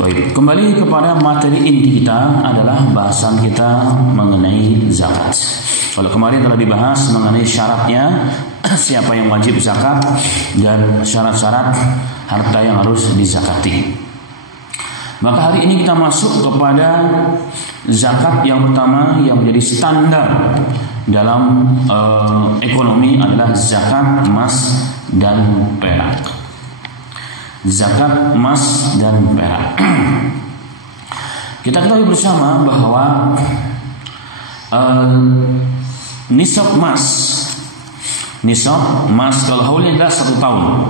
Baik, kembali kepada materi inti kita adalah bahasan kita mengenai zakat. Kalau kemarin telah dibahas mengenai syaratnya, siapa yang wajib zakat dan syarat-syarat harta yang harus dizakati. Maka hari ini kita masuk kepada zakat yang pertama yang menjadi standar dalam ekonomi adalah zakat emas dan perak. Zakat emas dan perak. Kita ketahui bersama bahwa nisab emas kalau haulnya adalah 1 tahun.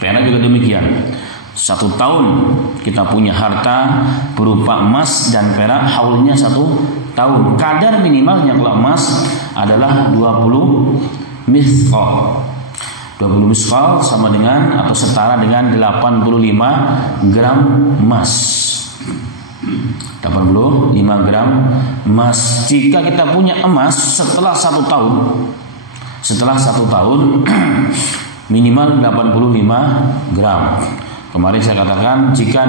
Perak juga demikian. 1 tahun kita punya harta berupa emas dan perak, haulnya 1 tahun. Kadar minimalnya kalau emas adalah 20 mithqal. 20 mithqal sama dengan atau setara dengan 85 gram emas. 85 gram emas. Jika kita punya emas setelah 1 tahun minimal 85 gram. Kemarin saya katakan jika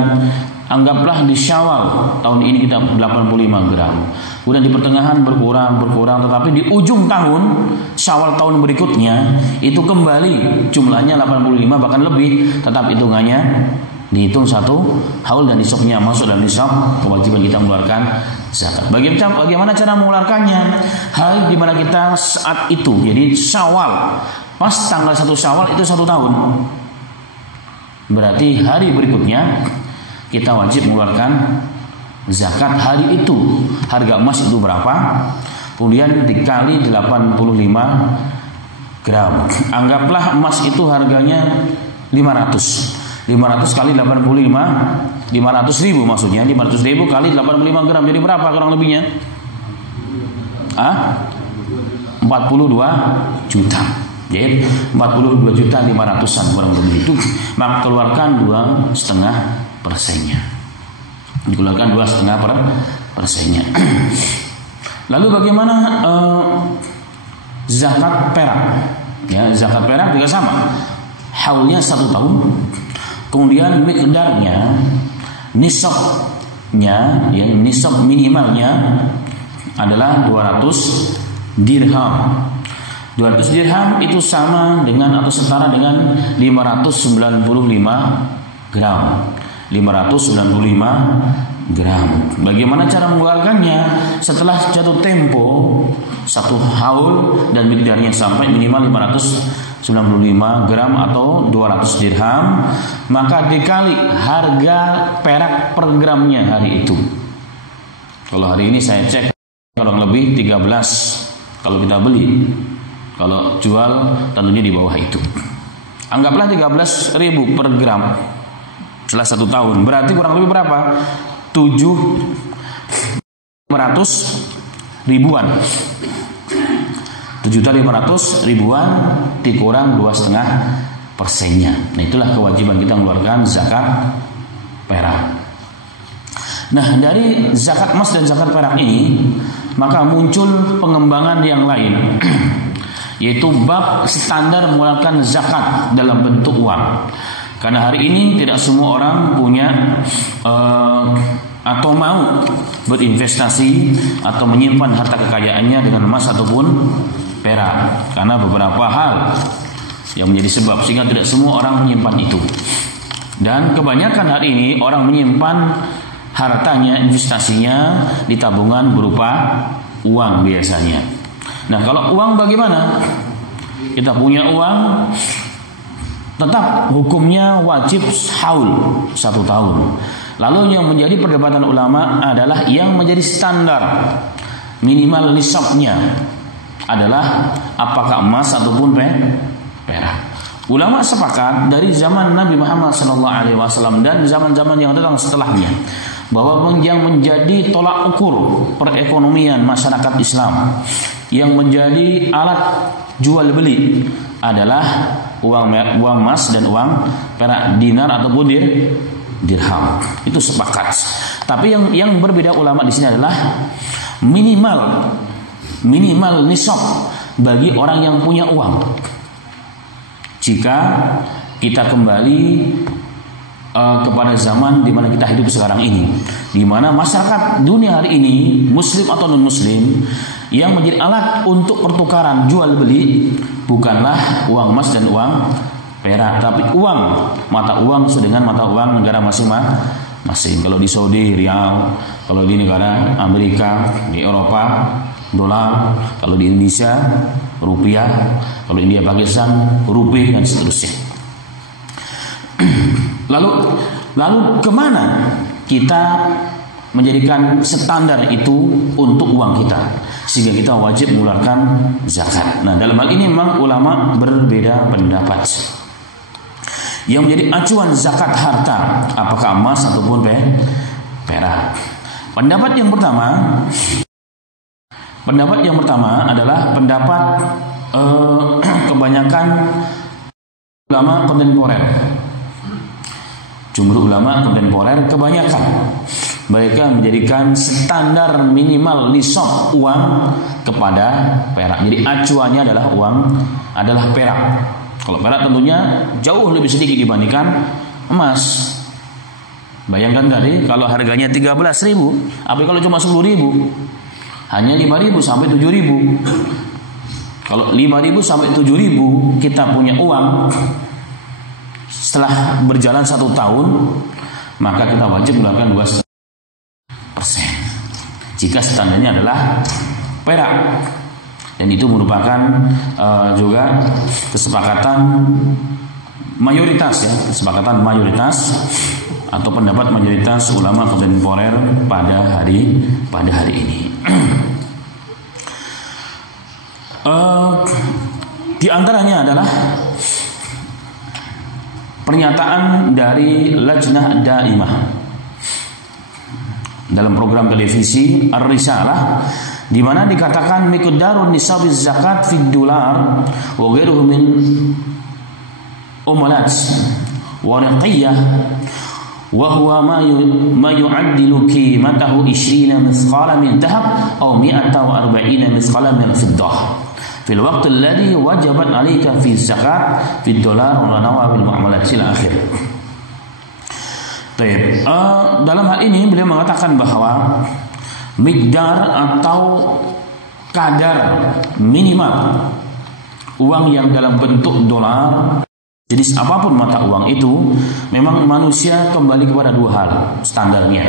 anggaplah di Syawal tahun ini kita 85 gram. Kemudian di pertengahan berkurang, tetapi di ujung tahun Syawal tahun berikutnya itu kembali jumlahnya 85 bahkan lebih, tetap hitungannya dihitung 1 haul dan nisabnya masuk dalam nisab, kewajiban kita mengeluarkan zakat. Bagaimana cara mengeluarkannya? Hari di mana kita saat itu, jadi Syawal, pas tanggal 1 Syawal itu 1 tahun. Berarti hari berikutnya kita wajib mengeluarkan zakat hari itu. Harga emas itu berapa? Kemudian dikali 85 gram. Anggaplah emas itu harganya 500. 500 kali 85, 500 ribu maksudnya. 500 ribu kali 85 gram. Jadi berapa kurang lebihnya? 42 juta. Jadi 42 juta 500-an kurang lebih itu. Maka keluarkan 2,5%-nya. Dikeluarkan 2,5%-nya. Lalu bagaimana zakat perak? Ya, zakat perak juga sama. Haulnya 1 tahun. Kemudian miqdarnya, nisabnya, ya, nisab minimalnya adalah 200 dirham. 200 dirham itu sama dengan atau setara dengan 595 gram. 595 gram. Bagaimana cara mengeluarkannya? Setelah jatuh tempo 1 haul dan miqdarnya sampai minimal 595 gram atau 200 dirham, maka dikali harga perak per gramnya hari itu. Kalau hari ini saya cek kurang lebih 13 kalau kita beli. Kalau jual tentunya di bawah itu. Anggaplah 13.000 per gram setelah 1 tahun. Berarti kurang lebih berapa? 700 ribuan. 7.500 ribuan dikurang 2,5%-nya. Nah, itulah kewajiban kita mengeluarkan zakat perak. Nah, dari zakat emas dan zakat perak ini maka muncul pengembangan yang lain, yaitu bab standar mengeluarkan zakat dalam bentuk uang. Karena hari ini tidak semua orang punya atau mau berinvestasi atau menyimpan harta kekayaannya dengan emas ataupun perak, karena beberapa hal yang menjadi sebab sehingga tidak semua orang menyimpan itu. Dan kebanyakan hari ini orang menyimpan hartanya, investasinya di tabungan berupa uang biasanya. Nah, kalau uang bagaimana? Kita punya uang, tetap hukumnya wajib haul 1 tahun. Lalu yang menjadi perdebatan ulama adalah yang menjadi standar minimal nisabnya adalah apakah emas ataupun perak. Ulama sepakat dari zaman Nabi Muhammad SAW dan zaman-zaman yang datang setelahnya bahwa yang menjadi tolak ukur perekonomian masyarakat Islam, yang menjadi alat jual beli adalah uang emas dan uang perak, dinar ataupun dirham. Itu sepakat. Tapi yang berbeda ulama di sini adalah minimal nisab bagi orang yang punya uang. Jika kita kembali kepada zaman di mana kita hidup sekarang ini, di mana masyarakat dunia hari ini, muslim atau non muslim, yang menjadi alat untuk pertukaran jual beli bukanlah uang emas dan uang perak, tapi mata uang sesuai dengan mata uang negara masing-masing. Kalau di Saudi rial, kalau di negara Amerika, di Eropa dolar, kalau di Indonesia rupiah, kalau India Pakistan rupiah, dan seterusnya. Lalu kemana kita menjadikan standar itu untuk uang kita sehingga kita wajib mengeluarkan zakat? Nah, dalam hal ini memang ulama berbeda pendapat. Yang menjadi acuan zakat harta, apakah emas ataupun perak? Pendapat yang pertama adalah pendapat kebanyakan ulama kontemporer. Jumhur ulama kontemporer kebanyakan mereka menjadikan standar minimal nisab uang kepada perak. Jadi acuannya adalah perak. Kalau perak tentunya jauh lebih sedikit dibandingkan emas. Bayangkan tadi kalau harganya 13.000, apa kalau cuma 10.000? Hanya 5.000 sampai 7.000. Kalau 5.000 sampai 7.000 kita punya uang, setelah berjalan 1 tahun, maka kita wajib mengeluarkan 2% jika standarnya adalah perak. Dan itu merupakan juga kesepakatan mayoritas atau pendapat mayoritas ulama kontemporer pada hari ini. Di antaranya adalah pernyataan dari Lajnah Daimah dalam program televisi Ar-Risalah, di mana dikatakan miqdarun nisabiz zakat fid dolar wa ghairuhu min umalat wa riqiyah wa huwa ma yu'addilu qimatahu 20 mithqala min dhahab aw 140 mithqala min fiddah fil waqt alladhi wajabat 'alaika fi zakat fid dolar wa nawawil muamalat ila akhir. Baik, dalam hal ini beliau mengatakan bahwa miqdar atau kadar minimal uang yang dalam bentuk dolar, jenis apapun mata uang itu, memang manusia kembali kepada 2 hal standarnya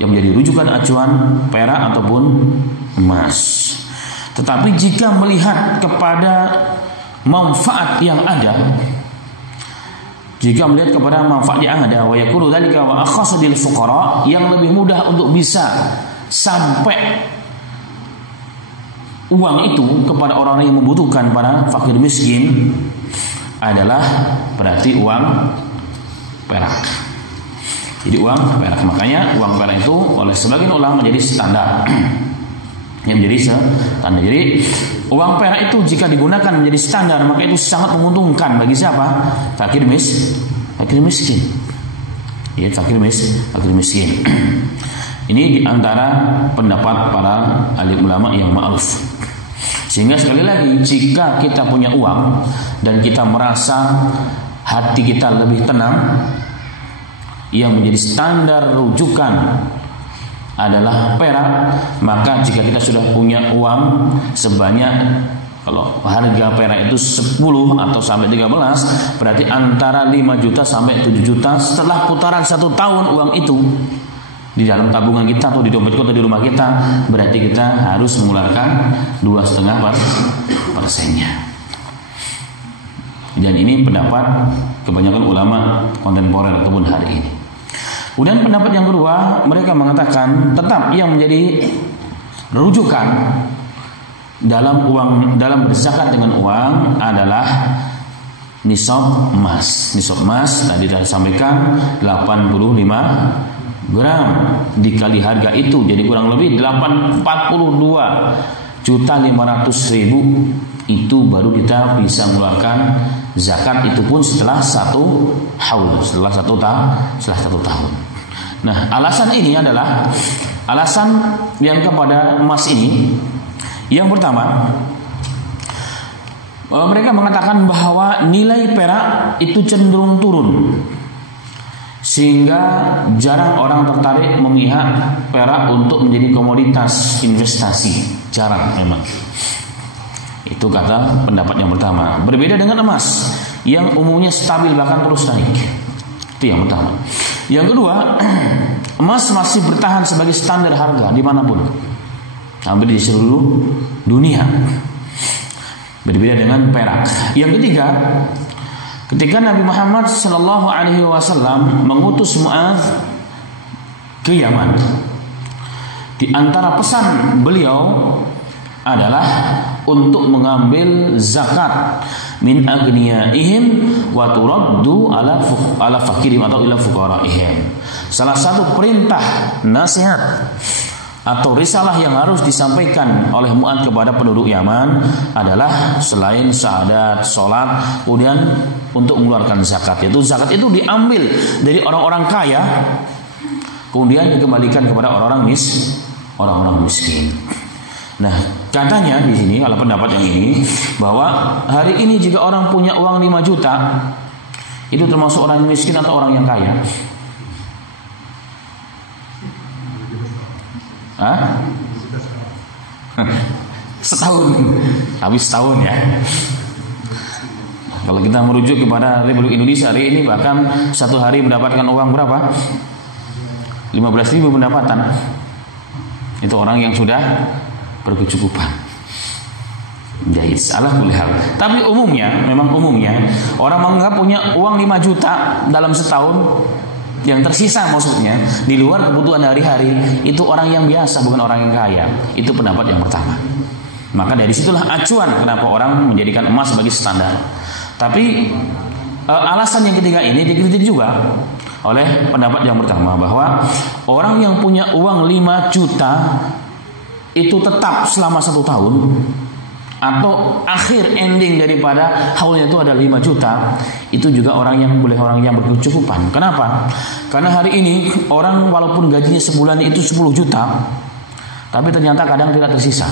yang menjadi rujukan acuan perak ataupun emas. Tetapi jika melihat kepada manfaat yang ada, jika melihat kepada manfaat yang ada, wa yakunu dzalika wa akhassu bil fuqara, yang lebih mudah untuk bisa sampai uang itu kepada orang yang membutuhkan, para fakir miskin, adalah berarti uang perak. Jadi uang perak, makanya uang perak itu oleh sebagian ulama menjadi standar. Yang menjadi standar. Jadi uang perak itu jika digunakan menjadi standar, maka itu sangat menguntungkan bagi siapa? Fakir miskin. Ya, fakir miskin. Ini diantara pendapat para alim ulama yang ma'ruf. Sehingga sekali lagi, jika kita punya uang dan kita merasa hati kita lebih tenang, yang menjadi standar rujukan adalah perak, maka jika kita sudah punya uang sebanyak, kalau harga perak itu 10 atau sampai 13, berarti antara 5 juta sampai 7 juta setelah putaran 1 tahun uang itu di dalam tabungan kita atau di dompet kita, di rumah kita, berarti kita harus mengeluarkan 2,5%-nya. Dan ini pendapat kebanyakan ulama kontemporer ataupun hari ini. Kemudian pendapat yang kedua, mereka mengatakan tetap yang menjadi rujukan dalam berzakat dengan uang adalah nisab emas. Nisab emas tadi sudah disampaikan 85 gram dikali harga itu, jadi kurang lebih 42.500.000, itu baru kita bisa mengeluarkan zakat, itu pun setelah 1 haul, setelah satu tahun. Nah, alasan ini adalah alasan yang kepada emas ini. Yang pertama, mereka mengatakan bahwa nilai perak itu cenderung turun sehingga jarang orang tertarik memihak perak untuk menjadi komoditas investasi. Jarang memang. Itu kata pendapat yang pertama. Berbeda dengan emas yang umumnya stabil bahkan terus naik. Itu yang pertama. Yang kedua, emas masih bertahan sebagai standar harga dimanapun, hampir di seluruh dunia. Berbeda dengan perak. Yang ketiga, ketika Nabi Muhammad SAW mengutus Mu'adz ke Yaman, di antara pesan beliau adalah untuk mengambil zakat min agniyaihim wa turaddu ala fakirim atau ila fuqaraihim. Salah satu perintah nasihat atau risalah yang harus disampaikan oleh Mu'adz kepada penduduk Yaman adalah selain syahadat, sholat, kemudian untuk mengeluarkan zakat. Yaitu zakat itu diambil dari orang-orang kaya, kemudian dikembalikan kepada orang-orang miskin. Nah, katanya di sini kalau pendapat yang ini bahwa hari ini jika orang punya uang 5 juta itu termasuk orang miskin atau orang yang kaya? Hah? Setahun, habis setahun ya. Kalau kita merujuk kepada Republik Indonesia hari ini, bahkan satu hari mendapatkan uang berapa? 15.000 pendapatan. Itu orang yang sudah berkecukupan. Jais, ala kulli hal. Tapi memang umumnya orang menganggap punya uang 5 juta dalam setahun, yang tersisa maksudnya di luar kebutuhan hari-hari, itu orang yang biasa, bukan orang yang kaya. Itu pendapat yang pertama. Maka dari situlah acuan kenapa orang menjadikan emas sebagai standar. Tapi alasan yang ketiga ini dikritik juga oleh pendapat yang pertama, bahwa orang yang punya uang 5 juta itu tetap selama 1 tahun, atau akhir ending daripada haulnya itu ada 5 juta, itu juga orang yang berkecukupan. Kenapa? Karena hari ini orang walaupun gajinya sebulan itu 10 juta, tapi ternyata kadang tidak tersisa.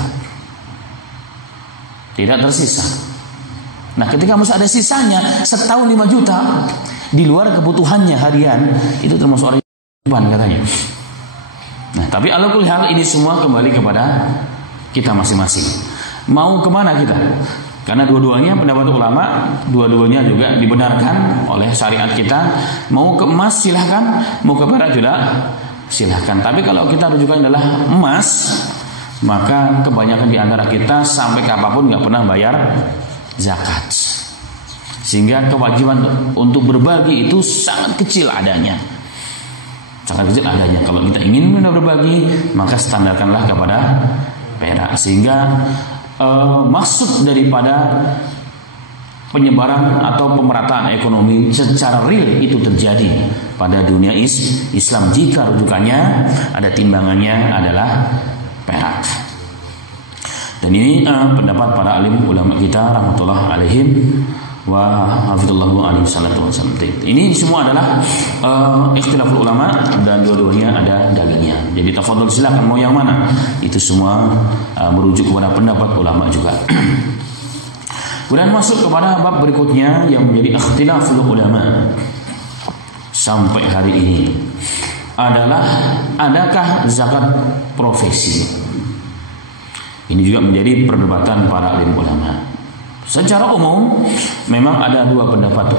Nah, ketika masih ada sisanya setahun 5 juta di luar kebutuhannya harian, itu termasuk orang yang berkecukupan katanya. Nah, tapi ala kulli hal ini semua kembali kepada kita masing-masing. Mau kemana kita? Karena dua-duanya pendapat ulama, dua-duanya juga dibenarkan oleh syariat kita. Mau ke emas silahkan, mau ke perak juga silahkan. Tapi kalau kita rujukan adalah emas, maka kebanyakan di antara kita sampai kapanpun nggak pernah bayar zakat. Sehingga kewajiban untuk berbagi itu sangat kecil adanya. Kalau kita ingin berbagi, maka standarkanlah kepada perak. Sehingga maksud daripada penyebaran atau pemerataan ekonomi secara real itu terjadi pada dunia Islam jika rujukannya ada timbangannya adalah perak. Dan ini pendapat para alim ulama kita rahmatullah alaihim wa hafizallahu alaihi salatu wasallam. Ini semua adalah ikhtilaful ulama dan dua-duanya ada dalilnya. Jadi tafadhol silakan mau yang mana. Itu semua merujuk kepada pendapat ulama juga. Kemudian masuk kepada bab berikutnya yang menjadi ikhtilaful ulama sampai hari ini adalah adakah zakat profesi. Ini juga menjadi perdebatan para alim ulama. Secara umum memang ada dua pendapat.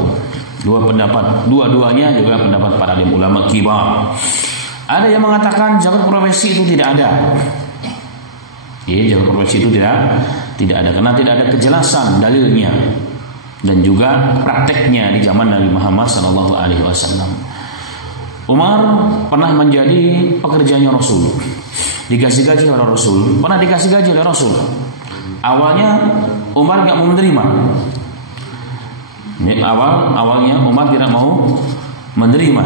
Dua-duanya juga pendapat para alim ulama kibar. Ada yang mengatakan zakat profesi itu tidak ada. Zakat profesi itu tidak ada karena tidak ada kejelasan dalilnya dan juga prakteknya di zaman Nabi Muhammad SAW. Umar pernah menjadi pekerjanya Rasul, dikasih gaji oleh Rasul. Awalnya Umar nggak mau menerima. Awalnya Umar tidak mau menerima.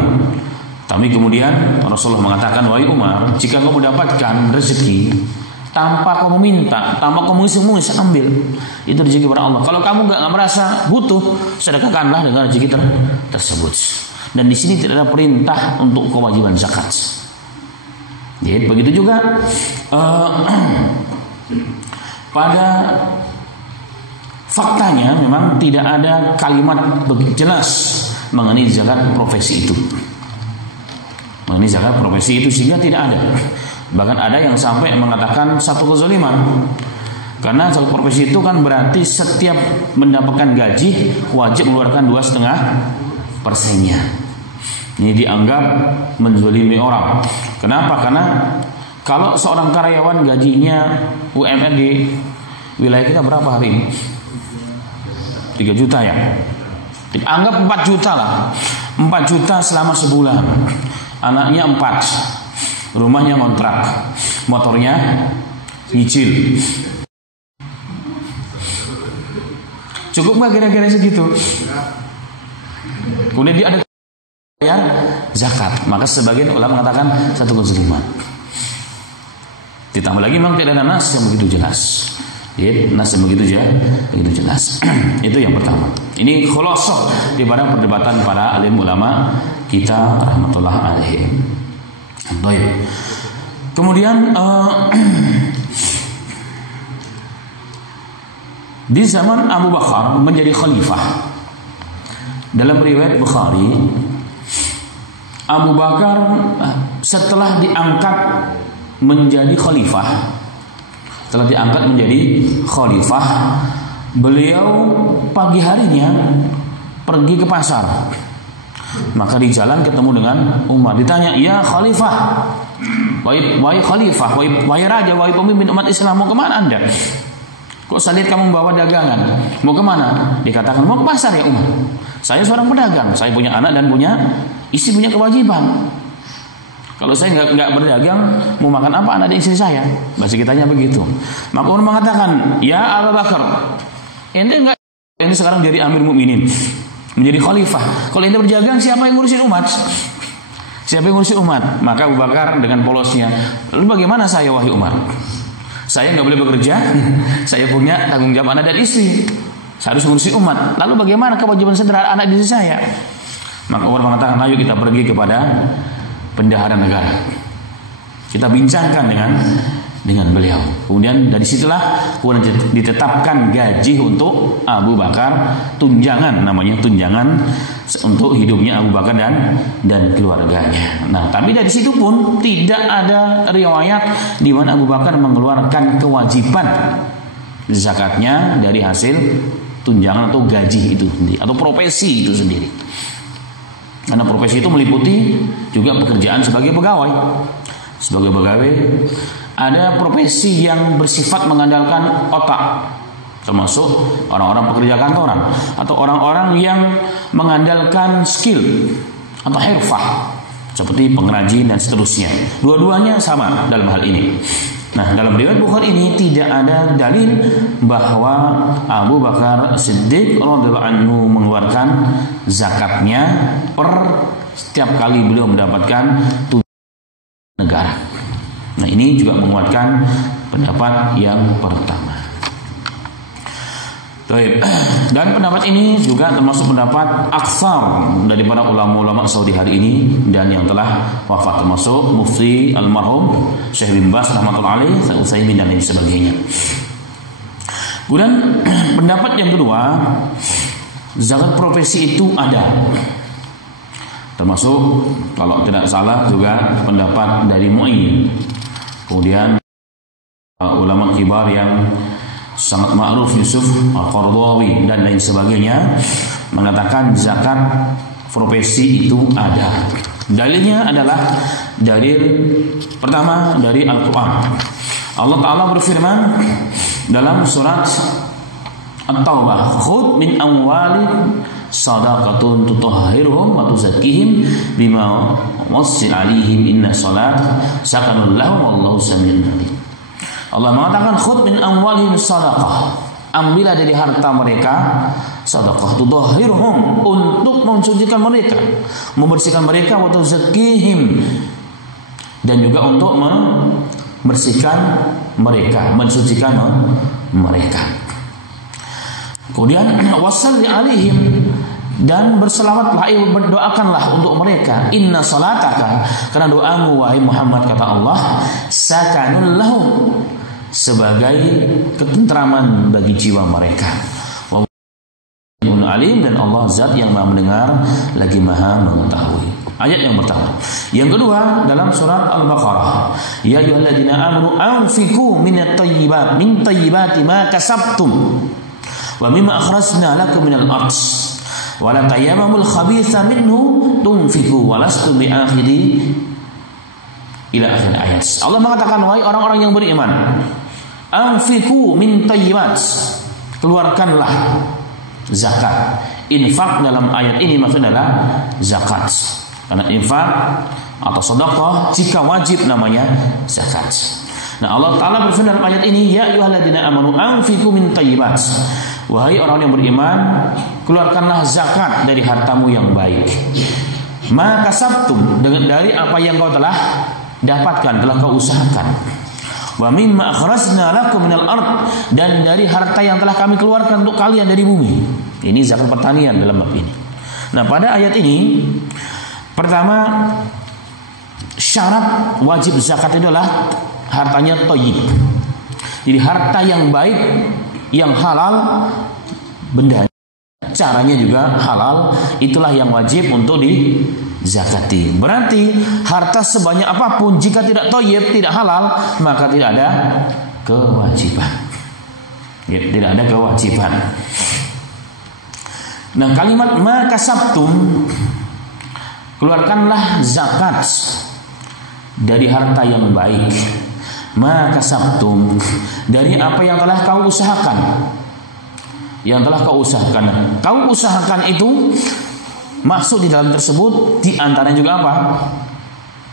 Tapi kemudian Rasulullah mengatakan, wahai Umar, jika kamu mendapatkan rezeki tanpa kamu minta, tanpa kamu ngisi, ambil. Itu rezeki kepada Allah. Kalau kamu nggak merasa butuh, sedekahkanlah dengan rezeki tersebut. Dan di sini tidak ada perintah untuk kewajiban zakat. Jadi begitu juga pada faktanya memang tidak ada kalimat begitu jelas mengenai zakat profesi itu. mengenai zakat profesi itu, sehingga tidak ada. Bahkan ada yang sampai mengatakan satu kezaliman. Karena zakat profesi itu kan berarti setiap mendapatkan gaji wajib mengeluarkan 2,5%-nya. Ini dianggap menzalimi orang. Kenapa? Karena kalau seorang karyawan gajinya UMR di wilayah kita berapa hari ini? 3 juta ya. Anggap 4 juta lah. 4 juta selama sebulan. Anaknya 4. Rumahnya ngontrak. Motornya nyicil. Cukup nggak kira-kira segitu? Kemudian dia ada bayar zakat, maka sebagian ulama mengatakan 1/5. Ditambah lagi memang tidak ada nas yang begitu jelas. Ya, nas yang begitu jelas. Itu yang pertama. Ini khulosah daripada perdebatan para alim ulama kita rahmatullah alaihim. Baik. Kemudian di zaman Abu Bakar menjadi khalifah. Dalam riwayat Bukhari, Abu Bakar setelah diangkat menjadi khalifah, beliau pagi harinya pergi ke pasar. Maka di jalan ketemu dengan Umar. Ditanya, "Ya khalifah, wahai khalifah, wahai raja, wahai pemimpin umat Islam, mau kemana Anda? Kok saya lihat kamu membawa dagangan? Mau kemana?" Dikatakan, "Mau ke pasar ya Umar. Saya seorang pedagang, saya punya anak dan punya istri, punya kewajiban. Kalau saya nggak berdagang, mau makan apa anak dan istri saya?" Bahasa kitanya begitu. Maka Umar mengatakan, "Ya Abu Bakar, ente sekarang jadi Amir Mukminin, menjadi khalifah. Kalau ente berdagang, siapa yang ngurusin umat? Maka Abu Bakar dengan polosnya, "Lalu bagaimana saya wahai Umar? Saya nggak boleh bekerja, saya punya tanggung jawab anak dan istri, saya harus ngurusi umat. Lalu bagaimana kewajiban saya terhadap anak dan istri saya?" Maka Umar mengatakan, "Ayo kita pergi kepada bendahara negara. Kita bincangkan dengan beliau." Kemudian dari situlah ditetapkan gaji untuk Abu Bakar, tunjangan untuk hidupnya Abu Bakar dan keluarganya. Nah, tapi dari situ pun tidak ada riwayat di mana Abu Bakar mengeluarkan kewajiban zakatnya dari hasil tunjangan atau gaji itu sendiri atau profesi itu sendiri. Karena profesi itu meliputi juga pekerjaan sebagai pegawai. Ada profesi yang bersifat mengandalkan otak, termasuk orang-orang pekerja kantoran atau orang-orang yang mengandalkan skill atau hirfah seperti pengrajin dan seterusnya. Dua-duanya sama dalam hal ini. Nah, dalam riwayat Bukhari ini tidak ada dalil bahwa Abu Bakar Siddiq radhiyallahu anhu mengeluarkan zakatnya per setiap kali beliau mendapatkan tunjangan negara. Nah, ini juga menguatkan pendapat yang pertama. Dan pendapat ini juga termasuk pendapat aksar dari para ulama-ulama Saudi hari ini dan yang telah wafat, termasuk Mufti almarhum Syekh bin Baz rahmatullahi alaihi, Syekh Utsaimin dan lain sebagainya. Kemudian pendapat yang kedua, zakat profesi itu ada. Termasuk kalau tidak salah juga pendapat dari Mu'in. Kemudian ulama kibar yang sangat ma'ruf Yusuf Al-Qaradawi dan lain sebagainya mengatakan zakat profesi itu ada. Dalilnya adalah dalil pertama dari Al-Quran. Allah Ta'ala berfirman dalam surat At-Taubah, "Khudh min amwalihim sadaqatun tutahhiruhum wa tuzakkihim bima wassil 'alaihim inna salata sakanun lahum wallahu samiun 'alim." Allah mengatakan, "Khudh min amwalihim sadaqah." Ambillah dari harta mereka sedekah, tutahhiruhum, untuk mensucikan mereka, membersihkan mereka, wa tuzakkihim, dan juga untuk membersihkan mereka, mensucikan mereka. Kemudian wasalli alaihim, dan berselawatlah, berdoakanlah untuk mereka. Inna salataka, karena doamu wahai Muhammad, kata Allah, sakanul lahum, sebagai ketentraman bagi jiwa mereka. Wallahu alim, dan Allah zat yang maha mendengar lagi maha mengetahui. Ayat yang pertama. Yang kedua dalam surat Al-Baqarah, ya ayyuhalladzina amanu anfiqu min thayyibati ma kasabtum wa mimma akhrajna lakum minal ardh wa la tayammamul khabitha minhu tunfiqu wa lastum bi'akhidhi ila akhir ayat. Allah mengatakan, wahai orang-orang yang beriman, anfiqu min thayyibat, keluarkanlah zakat. Infak dalam ayat ini maksudnya adalah zakat. Karena infak atau sedekah jika wajib namanya zakat. Nah, Allah Ta'ala berfirman dalam ayat ini, ya ayyuhalladzina amanu anfiqu min thayyibat, wahai orang yang beriman, keluarkanlah zakat dari hartamu yang baik. Ma kasabtum, dari apa yang kau telah dapatkan, telah kau usahakan. Wa mimma akhrajna lakum minal ard, dan dari harta yang telah kami keluarkan untuk kalian dari bumi. Ini zakat pertanian dalam bab ini. Nah, pada ayat ini pertama, syarat wajib zakat itu adalah hartanya thayyib. Jadi harta yang baik, yang halal, benda caranya juga halal, itulah yang wajib untuk dizakati. Berarti harta sebanyak apapun jika tidak thayyib, tidak halal, maka tidak ada kewajiban. Ya, tidak ada kewajiban. Nah, kalimat ma kasabtum, keluarkanlah zakat dari harta yang baik. Ma kasabtum, dari apa yang telah kau usahakan. Yang telah kau usahakan. Kau usahakan itu maksud di dalam tersebut di antaranya juga apa?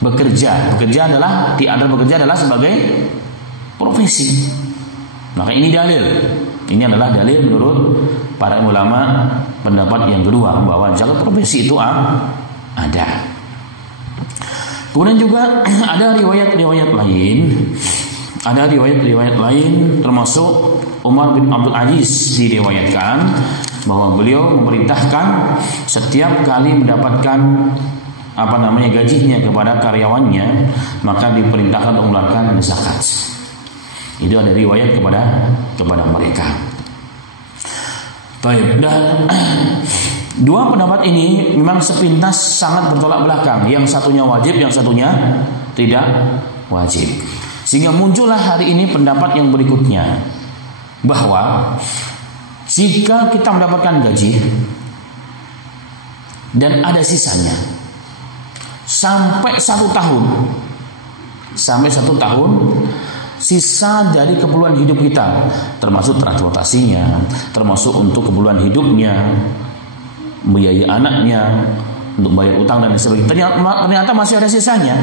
Bekerja. Bekerja adalah, di antara bekerja adalah sebagai profesi. Maka ini dalil. Ini adalah dalil menurut para ulama pendapat yang kedua, bahwa zakat profesi itu ada. Kemudian juga ada riwayat-riwayat lain. Ada riwayat-riwayat lain, termasuk Umar bin Abdul Aziz diriwayatkan bahwa beliau memerintahkan setiap kali mendapatkan gajinya kepada karyawannya, maka diperintahkan untuk mengeluarkan zakat. Itu ada riwayat kepada mereka. Baik, dan dua pendapat ini memang sepintas sangat bertolak belakang. Yang satunya wajib, yang satunya tidak wajib. Sehingga muncullah hari ini pendapat yang berikutnya, bahwa jika kita mendapatkan gaji dan ada sisanya sampai 1 tahun, sisa dari keperluan hidup kita, termasuk transportasinya, termasuk untuk keperluan hidupnya, membiayai anaknya, untuk bayar utang dan sebagainya, ternyata masih ada sisanya,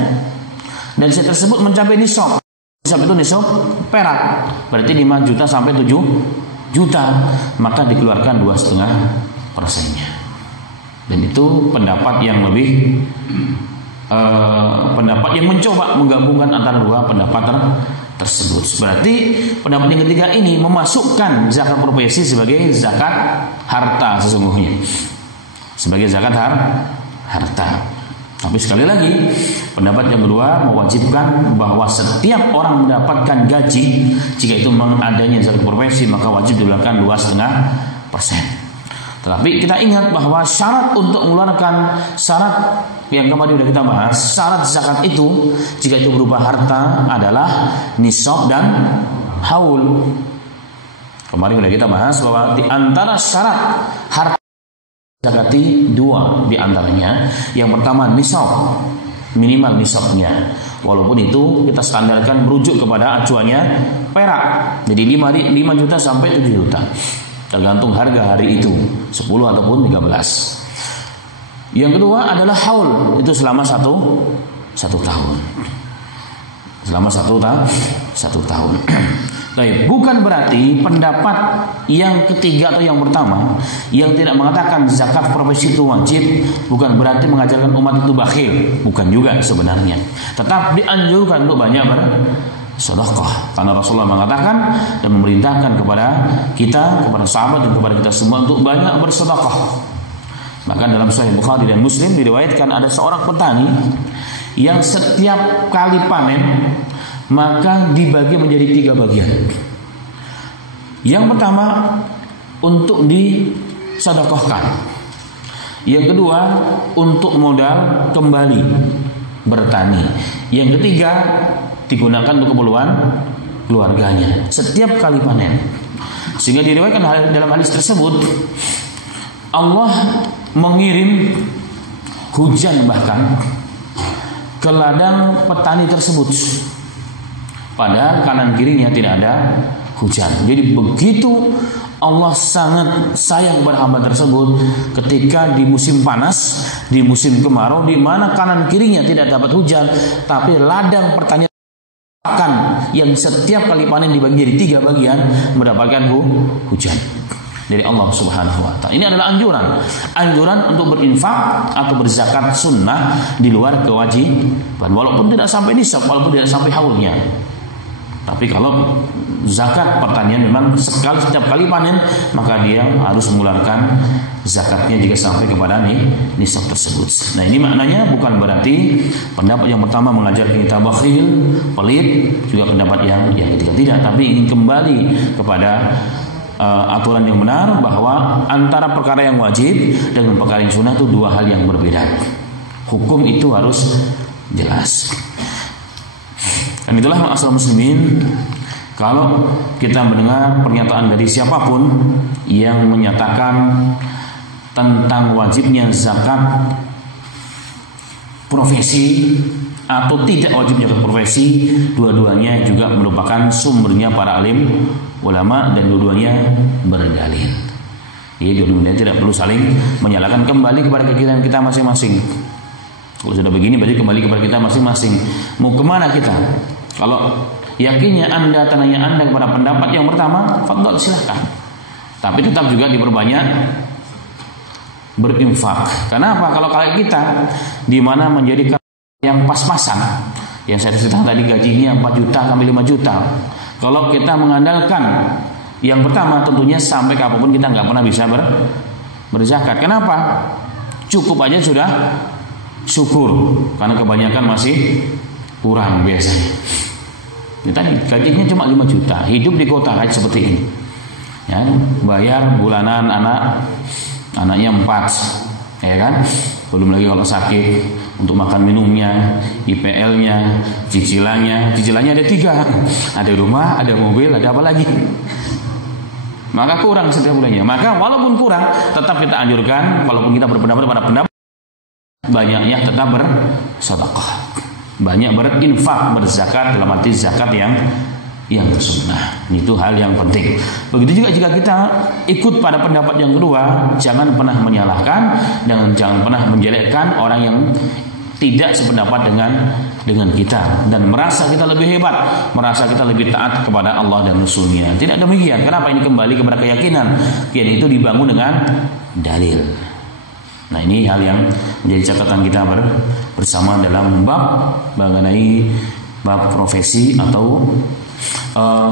dan sisa tersebut mencapai nisab. Nisab itu nisab perak, berarti 5 juta sampai 7 juta, maka dikeluarkan 2,5%-nya. Dan itu pendapat yang lebih pendapat yang mencoba menggabungkan antara dua pendapat tersebut. Berarti pendapat yang ketiga ini memasukkan zakat profesi sebagai zakat harta sesungguhnya, sebagai zakat harta. Tapi sekali lagi, pendapat yang kedua mewajibkan bahwa setiap orang mendapatkan gaji, jika itu memang adanya zakat profesi, maka wajib dikeluarkan 2,5%. Tetapi kita ingat bahwa syarat untuk mengeluarkan, syarat yang kemarin sudah kita bahas, syarat zakat itu jika itu berupa harta adalah nisab dan haul. Kemarin sudah kita bahas bahwa di antara syarat harta zakati 2 di antaranya. Yang pertama nisab, minimal nisabnya. Walaupun itu kita standarkan merujuk kepada acuannya perak. Jadi 5 juta sampai 7 juta. Tergantung harga hari itu, 10 ataupun 13. Yang kedua adalah haul, itu selama satu tahun. Selama satu tahun. Baik, bukan berarti pendapat yang ketiga atau yang pertama yang tidak mengatakan zakat profesi itu wajib, bukan berarti mengajarkan umat itu bakhil, bukan juga sebenarnya. Tetap dianjurkan untuk banyak bersedekah, karena Rasulullah mengatakan dan memerintahkan kepada kita, kepada sahabat dan kepada kita semua untuk banyak bersedekah. Maka dalam Sahih Bukhari dan Muslim diriwayatkan ada seorang petani yang setiap kali panen maka dibagi menjadi 3 bagian. Yang pertama untuk disedekahkan. Yang kedua, untuk modal kembali bertani. Yang ketiga, digunakan untuk keperluan keluarganya setiap kali panen. Sehingga diriwayatkan dalam hadis tersebut, Allah mengirim hujan bahkan ke ladang petani tersebut, padahal kanan kirinya tidak ada hujan. Jadi begitu Allah sangat sayang kepada hamba tersebut ketika di musim panas, di musim kemarau, di mana kanan kirinya tidak dapat hujan, tapi ladang pertanian yang setiap kali panen dibagi jadi 3 bagian mendapatkan hujan dari Allah Subhanahu wa ta'ala. Ini adalah anjuran untuk berinfak atau berzakat sunnah di luar kewajiban, walaupun tidak sampai nisab, walaupun tidak sampai haulnya. Tapi kalau zakat pertanian memang setiap kali panen, maka dia harus mengeluarkan zakatnya jika sampai kepada nisab tersebut. Nah, ini maknanya bukan berarti pendapat yang pertama mengajar kita bakhil, pelit, juga pendapat yang ketiga tidak, tapi ingin kembali kepada aturan yang benar bahwa antara perkara yang wajib dengan perkara yang sunnah itu 2 hal yang berbeda. Hukum itu harus jelas. Dan itulah ma'asyiral muslimin, kalau kita mendengar pernyataan dari siapapun yang menyatakan tentang wajibnya zakat profesi atau tidak wajibnya profesi, dua-duanya juga merupakan sumbernya para alim ulama dan dua-duanya berdalil. Jadi dua-duanya tidak perlu saling menyalahkan, kembali kepada keyakinan kita masing-masing. Kalau sudah begini berarti kembali kepada kita masing-masing. Mau kemana kita? Kalau yakinnya Anda, tenangnya Anda kepada pendapat yang pertama, fadhal, silahkan. Tapi tetap juga diperbanyak berinfak. Kenapa? Kalau kita di mana menjadi yang pas-pasan, yang saya ceritakan tadi gajinya 4 juta sampai 5 juta. Kalau kita mengandalkan yang pertama, tentunya sampai kapanpun kita nggak pernah bisa berzakat. Kenapa? Cukup aja sudah syukur, karena kebanyakan masih kurang biasanya. Ini tadi gajinya cuma 5 juta, hidup di kota aja seperti ini. Ya, bayar bulanan anaknya 4, ya kan? Belum lagi kalau sakit, untuk makan minumnya, IPL-nya, cicilannya ada 3, ada rumah, ada mobil, ada apa lagi? Maka kurang setiap bulannya. Maka walaupun kurang, tetap kita anjurkan, walaupun kita berpendapat pada pendapat, banyaknya tetap bersedekah, banyak berinfak, berzakat dalam arti zakat yang sunnah. Itu hal yang penting. Begitu juga jika kita ikut pada pendapat yang kedua, jangan pernah menyalahkan dan jangan pernah menjelekkan orang yang tidak sependapat dengan kita dan merasa kita lebih hebat, merasa kita lebih taat kepada Allah dan Rasul-Nya. Tidak demikian. Kenapa? Ini kembali kepada keyakinan. Keyakinan itu dibangun dengan dalil. Nah, ini hal yang menjadi catatan kita bersama dalam bab mengenai bab profesi atau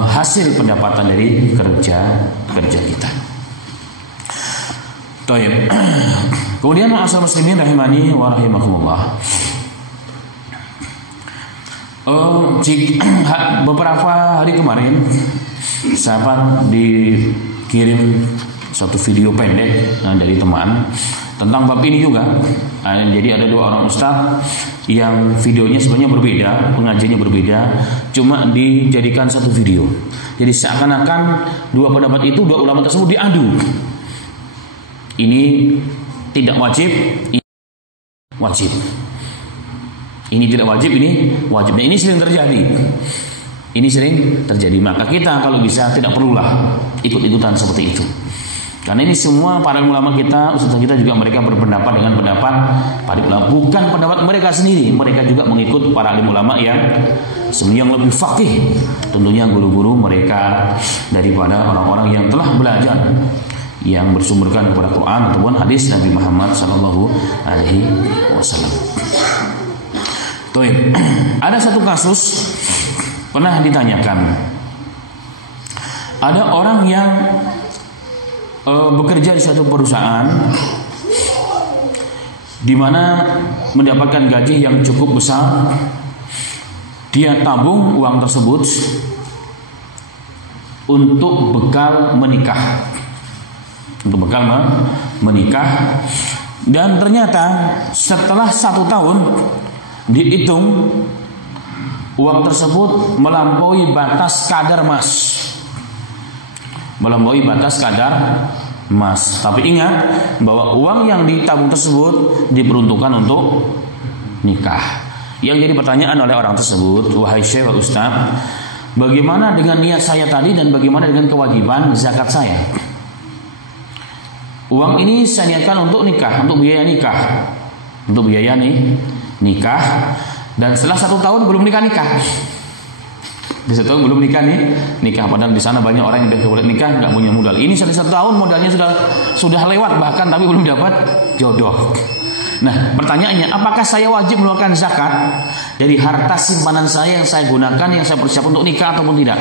hasil pendapatan dari kerja kita. Baik. Kemudian ma'asyiral muslimin rahimani wa rahimakumullah. Beberapa hari kemarin saya dikirim suatu video pendek dari teman tentang bab ini juga. Jadi ada 2 orang ustaz yang videonya sebenarnya berbeda, pengajiannya berbeda, cuma dijadikan satu video. Jadi seakan-akan 2 pendapat itu, 2 ulama tersebut diadu. Ini tidak wajib, ini wajib. Ini tidak wajib, ini wajib. Nah, ini sering terjadi. Maka kita kalau bisa tidak perlulah ikut-ikutan seperti itu. Karena ini semua para ulama kita, ustaz kita juga mereka berpendapat dengan pendapat para ulama, bukan pendapat mereka sendiri. Mereka juga mengikut para alim ulama yang sebenarnya lebih faqih, tentunya guru-guru mereka daripada orang-orang yang telah belajar, yang bersumberkan kepada Quran ataupun hadis Nabi Muhammad sallallahu alaihi wasallam. Ada satu kasus pernah ditanyakan. Ada orang yang bekerja di suatu perusahaan di mana mendapatkan gaji yang cukup besar. Dia tabung uang tersebut untuk bekal menikah. Dan ternyata setelah 1 tahun dihitung, uang tersebut melampaui batas kadar emas. Melampaui batas kadar emas. Tapi ingat bahwa uang yang ditabung tersebut diperuntukkan untuk nikah. Yang jadi pertanyaan oleh orang tersebut, wahai Syekh wa Ustaz, bagaimana dengan niat saya tadi dan bagaimana dengan kewajiban zakat saya? Uang ini saya niatkan untuk nikah, untuk biaya nikah, untuk biaya nikah, dan setelah 1 tahun belum nikah. Di 1 tahun belum nikah padahal di sana banyak orang yang sudah boleh nikah nggak punya modal. Ini sudah 1 tahun modalnya sudah lewat bahkan, tapi belum dapat jodoh. Nah, pertanyaannya, apakah saya wajib mengeluarkan zakat dari harta simpanan saya yang saya gunakan, yang saya persiapkan untuk nikah ataupun tidak?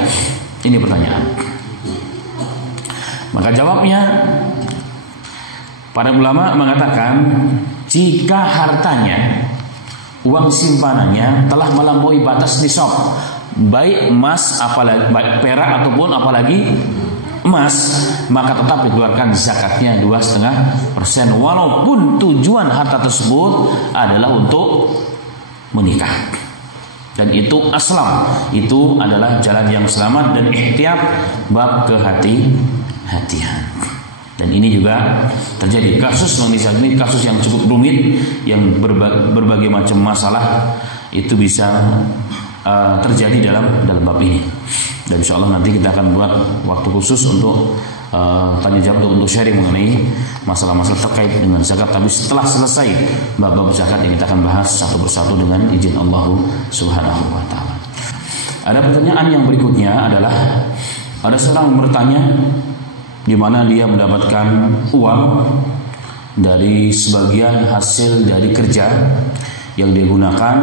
Ini pertanyaan. Maka jawabnya, para ulama mengatakan, jika hartanya, uang simpanannya telah melampaui batas nisab, baik emas, apalagi baik perak ataupun apalagi emas, maka tetap dikeluarkan zakatnya 2,5%, walaupun tujuan harta tersebut adalah untuk menikah. Dan itu aslam, itu adalah jalan yang selamat dan ihtiyat bab kehati-hatian. Dan ini juga terjadi kasus ini kasus yang cukup rumit, yang berbagai macam masalah itu bisa terjadi dalam bab ini. Dan insya Allah nanti kita akan buat waktu khusus untuk tanya jawab untuk sharing mengenai masalah-masalah terkait dengan zakat. Tapi setelah selesai bab-bab zakat yang kita akan bahas satu persatu dengan izin Allah Subhanahu wa Ta'ala. Ada pertanyaan yang berikutnya adalah, ada seorang bertanya di mana dia mendapatkan uang dari sebagian hasil dari kerja yang dia gunakan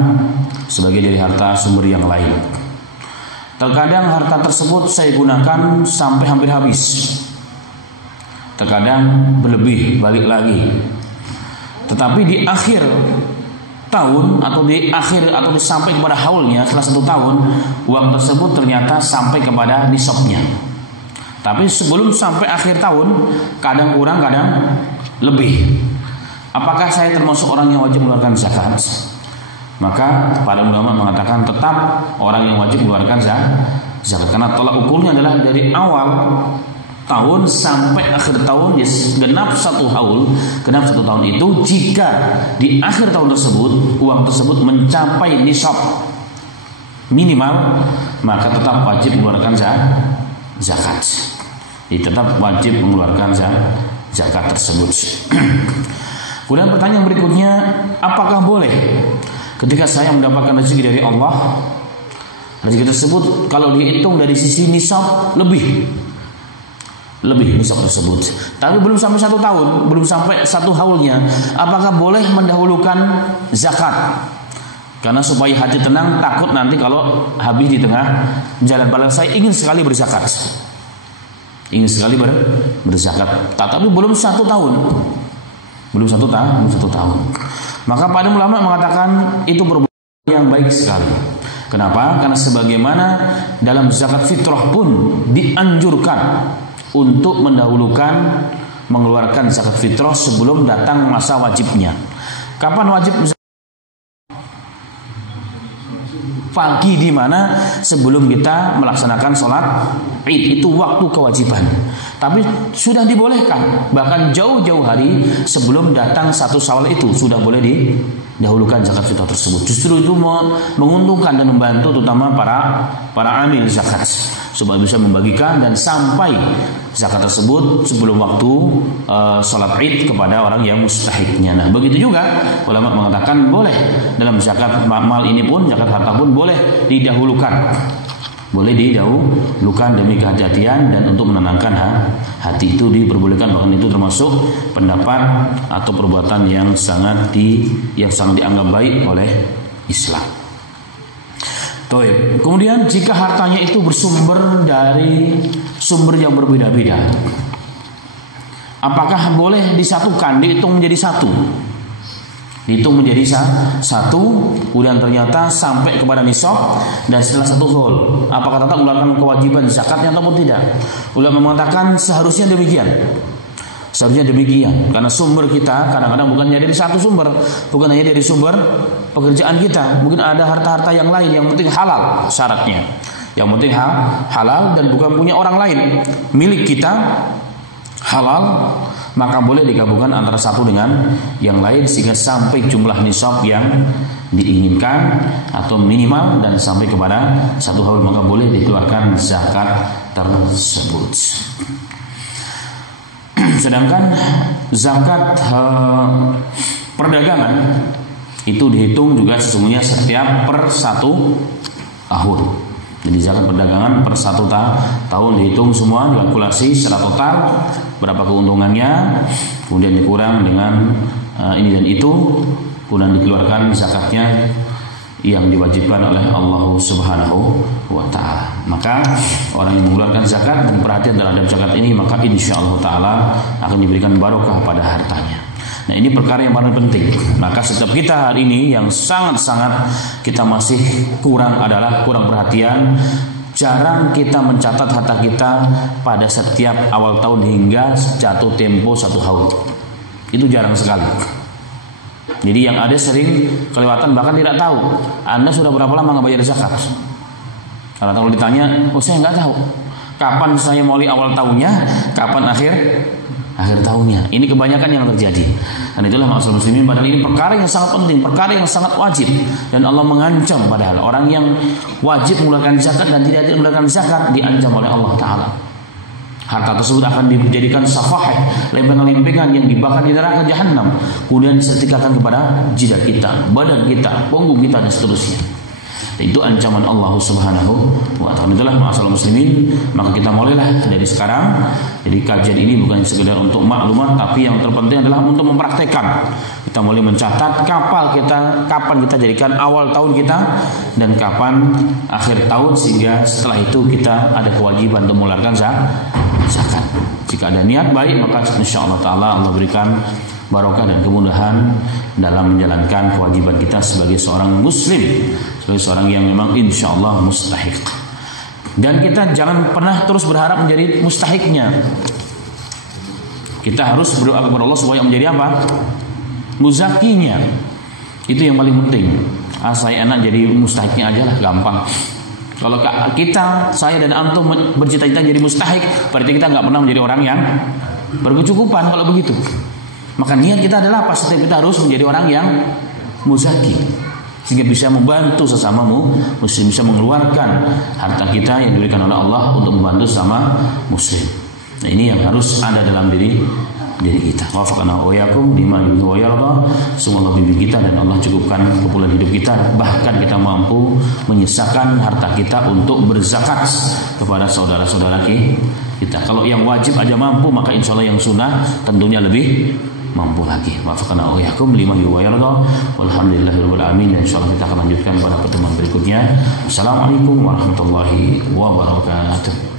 sebagai dari harta sumber yang lain. Terkadang harta tersebut saya gunakan sampai hampir habis, terkadang berlebih balik lagi. Tetapi di akhir tahun atau sampai kepada haulnya setelah 1 tahun, uang tersebut ternyata sampai kepada nisabnya. Tapi sebelum sampai akhir tahun, kadang kurang, kadang lebih. Apakah saya termasuk orang yang wajib mengeluarkan zakat? Maka para ulama mengatakan tetap orang yang wajib mengeluarkan zakat, karena tolak ukurnya adalah dari awal tahun sampai akhir tahun, genap 1 haul, genap 1 tahun itu. Jika di akhir tahun tersebut uang tersebut mencapai nisab minimal, maka tetap wajib mengeluarkan zakat. Jadi tetap wajib mengeluarkan zakat tersebut. Kemudian pertanyaan berikutnya, apakah boleh ketika saya mendapatkan rezeki dari Allah, rezeki tersebut kalau dihitung dari sisi nisab lebih nisab tersebut, tapi belum sampai 1 tahun, belum sampai 1 haulnya, apakah boleh mendahulukan zakat? Karena supaya hati tenang, takut nanti kalau habis di tengah jalan. Padahal saya ingin sekali berzakat, berzakat, tapi belum 1 tahun. Belum satu tahun. Maka para ulama mengatakan itu perbuatan yang baik sekali. Kenapa? Karena sebagaimana dalam zakat fitrah pun dianjurkan untuk mendahulukan mengeluarkan zakat fitrah sebelum datang masa wajibnya. Kapan wajib? Pagi, di mana sebelum kita melaksanakan sholat Id, itu waktu kewajiban. Tapi sudah dibolehkan, bahkan jauh-jauh hari sebelum datang 1 Syawal itu sudah boleh didahulukan zakat fitrah tersebut. Justru itu menguntungkan dan membantu terutama para amil zakat, supaya bisa membagikan dan sampai zakat tersebut sebelum waktu sholat Id kepada orang yang mustahiknya. Nah, begitu juga ulama mengatakan boleh dalam zakat mal ini pun, zakat harta pun boleh didahulukan. Boleh didahulukan demi kehati-hatian dan untuk menenangkan hati, itu diperbolehkan. Bahkan itu termasuk pendapat atau perbuatan yang sangat dianggap baik oleh Islam. Kemudian jika hartanya itu bersumber dari sumber yang berbeda-beda, apakah boleh disatukan, dihitung menjadi satu? Dihitung menjadi satu, kemudian ternyata sampai kepada nisab dan setelah 1 haul, apakah tetap mengeluarkan kewajiban zakatnya ataupun tidak? Ulama mengatakan seharusnya demikian. Seharusnya demikian, karena sumber kita kadang-kadang bukan hanya dari satu sumber, bukan hanya dari sumber pekerjaan kita. Mungkin ada harta-harta yang lain, yang penting halal syaratnya. Yang penting halal dan bukan punya orang lain, milik kita, halal, maka boleh digabungkan antara satu dengan yang lain sehingga sampai jumlah nisab yang diinginkan atau minimal dan sampai kepada 1 haul, maka boleh dikeluarkan zakat tersebut. Sedangkan zakat perdagangan itu dihitung juga sesungguhnya setiap per 1 tahun. Jadi zakat perdagangan per 1 tahun dihitung semua, dikalkulasi secara total berapa keuntungannya, kemudian dikurang dengan ini dan itu, kemudian dikeluarkan zakatnya yang diwajibkan oleh Allah Subhanahu wa ta'ala. Maka orang yang mengeluarkan zakat dan perhatian terhadap zakat ini, maka insyaallah ta'ala akan diberikan barokah pada hartanya. Nah, ini perkara yang paling penting. Maka setiap kita hari ini yang sangat-sangat kita masih kurang adalah kurang perhatian. Jarang kita mencatat harta kita pada setiap awal tahun hingga jatuh tempo 1 haul. Itu jarang sekali. Jadi yang ada sering kelewatan, bahkan tidak tahu Anda sudah berapa lama nggak bayar zakat. Karena kalau ditanya, oh saya nggak tahu kapan saya mulai awal tahunnya, kapan akhir tahunnya. Ini kebanyakan yang terjadi. Dan itulah masalah muslimin, padahal ini perkara yang sangat penting, perkara yang sangat wajib. Dan Allah mengancam padahal orang yang wajib mengeluarkan zakat dan tidak mengeluarkan zakat diancam oleh Allah Ta'ala. Harta tersebut akan dijadikan safahih, lempengan-lempengan yang dibakar di neraka jahanam, kemudian disertikakan kepada jidat kita, badan kita, punggung kita dan seterusnya. Itu ancaman Allah Subhanahu wa ta'ala. Itulah masalah muslimin, maka kita mulailah dari sekarang. Jadi kajian ini bukan sekedar untuk maklumat, tapi yang terpenting adalah untuk mempraktekkan. Kita mulai mencatat kapan kita jadikan awal tahun kita dan kapan akhir tahun, sehingga setelah itu kita ada kewajiban untuk mengeluarkan zakat. Jika ada niat baik, maka insyaallah ta'ala Allah berikan barokah dan kemudahan dalam menjalankan kewajiban kita sebagai seorang muslim, sebagai seorang yang memang insyaallah mustahik. Dan kita jangan pernah terus berharap menjadi mustahiknya. Kita harus berdoa kepada Allah supaya menjadi apa? Muzakinya. Itu yang paling penting. Saya enak jadi mustahiknya aja lah, gampang. Kalau kita, saya dan antum bercita-cita jadi mustahik, berarti kita nggak pernah menjadi orang yang berkecukupan. Kalau begitu, maka niat kita adalah apa? Setiap kita harus menjadi orang yang muzaki, sehingga bisa membantu sesama muslim, bisa mengeluarkan harta kita yang diberikan oleh Allah untuk membantu sama muslim. Nah, ini yang harus ada dalam diri kita. Wafaqana wa iyyakum lima yuhibbu wa yarda. Semoga bimbing kita dan Allah cukupkan keperluan hidup kita, bahkan kita mampu menyisakan harta kita untuk berzakat kepada saudara-saudara kita. Kalau yang wajib aja mampu, maka insya Allah yang sunnah tentunya lebih mampu lagi. Wafaqana wa iyyakum lima yuhibbu wa yarda. Walhamdulillahirabbil alamin. Dan insyaallah kita akan lanjutkan pada pertemuan berikutnya. Assalamualaikum warahmatullahi wabarakatuh.